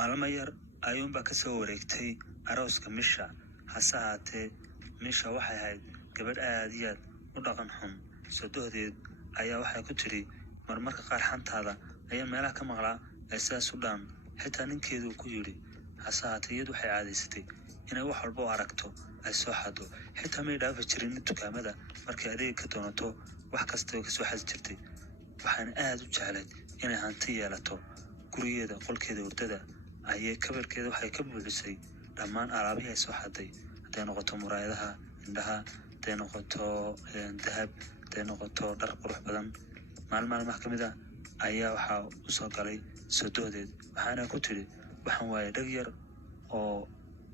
maalmo yar ayuunbaa ka soo wareegtay arooska Misha. Hase ahaatee Misha waxay ahayd gabadh aad iyo aad u dhaqan xun. Sodohdeed ayaa waxay ku tiri marmarka qaar xantaada ayaa meelaha ka maqlaa ay sidaas u dhaan. Xitaa ninkeedu ku yidhi hase ahaatee iyadu waxay caadaysatay inay wax walba u aragto ay soo xado. Xitaa may dhaafi jirin dukaamada markay adeeg ka doonato wax kasta oo ka soo xadi jirtay. Waxaan aad u jeclayd inay hanti yeelato. Gurigeeda qolkeeda hurdada ayay kabarkeeda waxay ka buuxisay dhammaan alaabihii ay soo xaday. Haday noqoto muraayadaha indhaha, haday noqoto dahab, haday noqoto dhar qurux badan. Maalmaha ka mid ah ayaa waxaa u soo galay sodohdeed. Waxaana ku tiri waxaan waaye dhag yar oo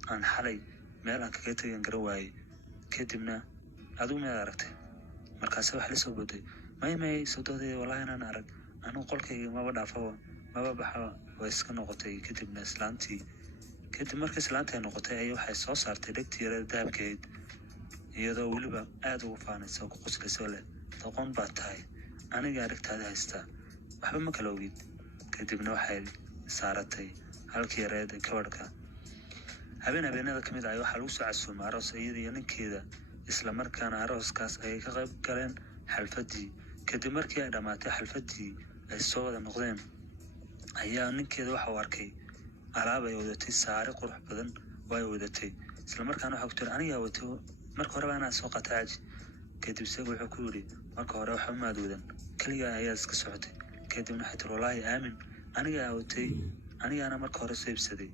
aan xalay meel aan kaga tagay garan waayay. Kadibna adigu ma aragtay markaas wax la soo boday may sodohdeed wallahi inaan arag anu qolkayga maba dhaafaba maba baxaba way iska noqotay. Kadibna markii islaantay noqotay ayay waxay soo saartay dhagtii yar dahabkeed iyadoo weliba aad ugu faanaysa ku qoslayso leh doqon baa tahay aniga aragtaada haysta waxba ma kala ogid. Kadibna waxay saaratay halkii yareed kabarka. Habeenada ka mid ah waxaa lagu soo casuumay aroos iyada iyo ninkeeda. Isla markaana arooskaas ayay ka qayb galeen xalfadii. Kadib markii ay dhamaatay xalfadii ay soo wada noqdeen ayaa ninkeeda waxa uu arkay alaab ay wadatay saari qurux badan way wadatay. Isla markaana waxa uu tiri aniga wato marka hore baan soo qataaj. Kadib isagu wuxuu ku yiri marka hore waxa ma wadan kaliya ayaa iska socotay. Kadibna waxa tir wallahi aamin aniga watay anigana marka hore soo ibsaday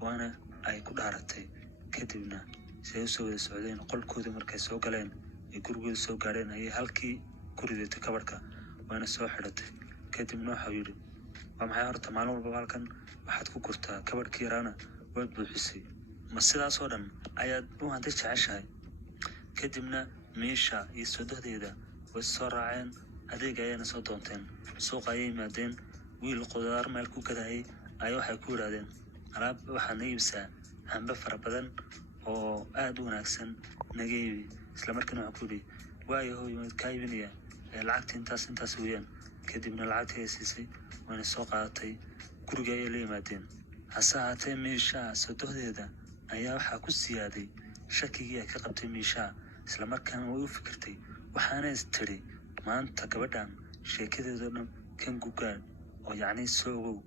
waana ay ku dhaaratay. Kadibna say soo wada socdeen qolkooda markay soo galeen ay gurigooda soo gaareen ayay halkii ku ridatay kabarka waana soo xidhatay. Kadibna waxa uu yiri waa maxay horta maalin walba halkan waxaad ku gurtaa kabarkii yaraana way buuxisay ma sidaas oo dhan ayaad u hantay jeceshahay. Kadibna Misha iyo sodohdeeda way soo raaceen adeeg ayayna soo doonteen. Suuqa ayay yimaadeen wiil qudaar meel ku gadayay ay waxay ku yiraahdeen alaab waxaan iibsaa hamba fara badan oo aad u wanaagsan naga iibi. Isla markaana waxa ku yiri waayo hooyo ka iibinaya lacagta intaas weeyaan. Kadibna lacagtii ay siisay waana soo qaadatay guriga ayay la yimaadeen. Hase ahaatee Misha sodohdeeda ayaa waxaa ku siyaaday shakigii ay ka qabtay Misha. Isla markaana way u fikirtay waxaana is tiri maanta gabadhan sheekadeedu dhan kan gugaan oo yacni soo ogow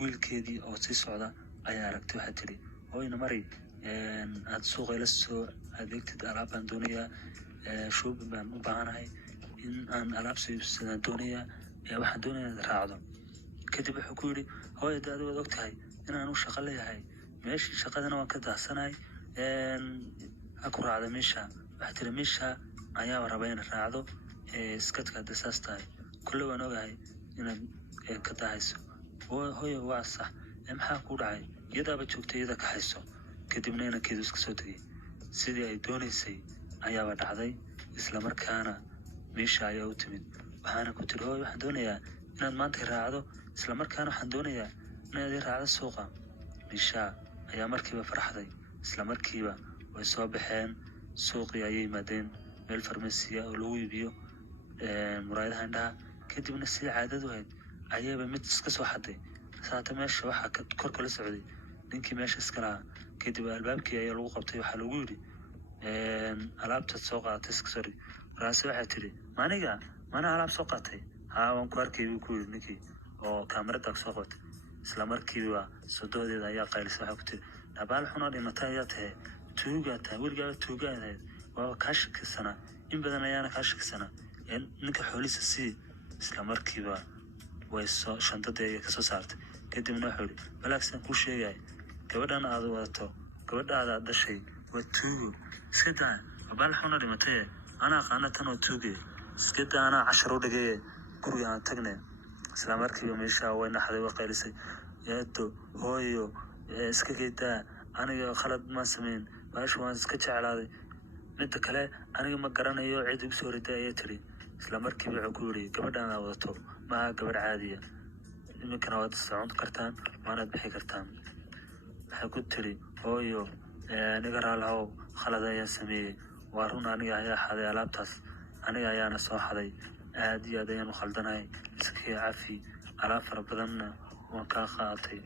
wiilkeedii oo sii socda ayaa aragtay. Waxay tiri hooyna mari aad suuqa ila soo adeegtid alaab baan doonayaa shoobin baan u baahanahay in aan alaab soo iibsadaan doonayaa waxaan doonayaa inaad raacdo. Kadib wuxuu ku yiri hooyada adigu waad ogtahay inaan u shaqo leeyahay meeshii shaqadana waan ka daadsanahay ha ku raacdo Misha. Waxay tiri Misha ayaa rabay in raacdo iskadka dasaas tahay kullu waan ogahay inaad ka daahayso hooyo waa sax maxaa ku dhacay iyadaaba joogtay iyada ka hayso. Kadibna inankeedu iska soo tagay sidii ay doonaysay ayaaba dhacday. Isla markaana Misha ayaa u timid waxaana ku tiri hooyo waxaan doonayaa inaad maanta raacdo isla markaana waxaan doonayaa inaad raacdo suuqa. Misha ayaa markiiba farxday. Isla markiiba way soo baxeen suuqii ayay yimaadeen meel farmasiya oo lagu iibiyo muraayadaha indhaha. Kadibna si caadadu ahayd ayayba mid iska soo xaday. Saata meesha waxa kor kala socday ninkii meesha iska lahaa. Kadib albaabkii ayaa lagu qabtay waxa lagu yiri alaabta soo qaadatay iska soo dhig. Markaas waxay tiri maniga mana alaab soo qaatay waan ku arkay ku yiri ninkii oo kaamirada soo qabtay. Isla markiiba sodohdeeda ayaa qaylisay waxa ku tiri dhabaal xun oo dhimatay ayaa tahay tuugata weligaa tuugaanayd waa ka shakisana in badan ayaana ka shakisana ninka xoolihiisa si. Isla markiiba way soo shandadii ka soo saartay. Kadibna wuxuu yiri balaaxsan ku sheegay gabadhan aad wadato gabadhaada dhashay waa tuugo sida dhabaal xun oo dhimatay ana aqaana tan oo tuugay iska daana 10 u dhigay guriga aan tagnay. Isla markiiba Misha way naxday way qaylisay yeedo hooyo iska geedaa aniga khalad ma sameyn baash waan iska jeclaaday mid kale aniga ma garanayo cid ugu soo riday ayay tiri. Isla markiiba wuxuu ku yiri gabadhan aad wadato ma gabar caadiya iminkana waad socon kartaan waana bixi kartaan. Waxay ku tiri hooyo aniga raalahow khalad ayaan sameeyay waa run aniga ayaa xaday alaabtaas aniga ayaana soo xaday aad iyo aad ayaan u khaldanahay iska cafi alaab fara badanna waan ka qaatay.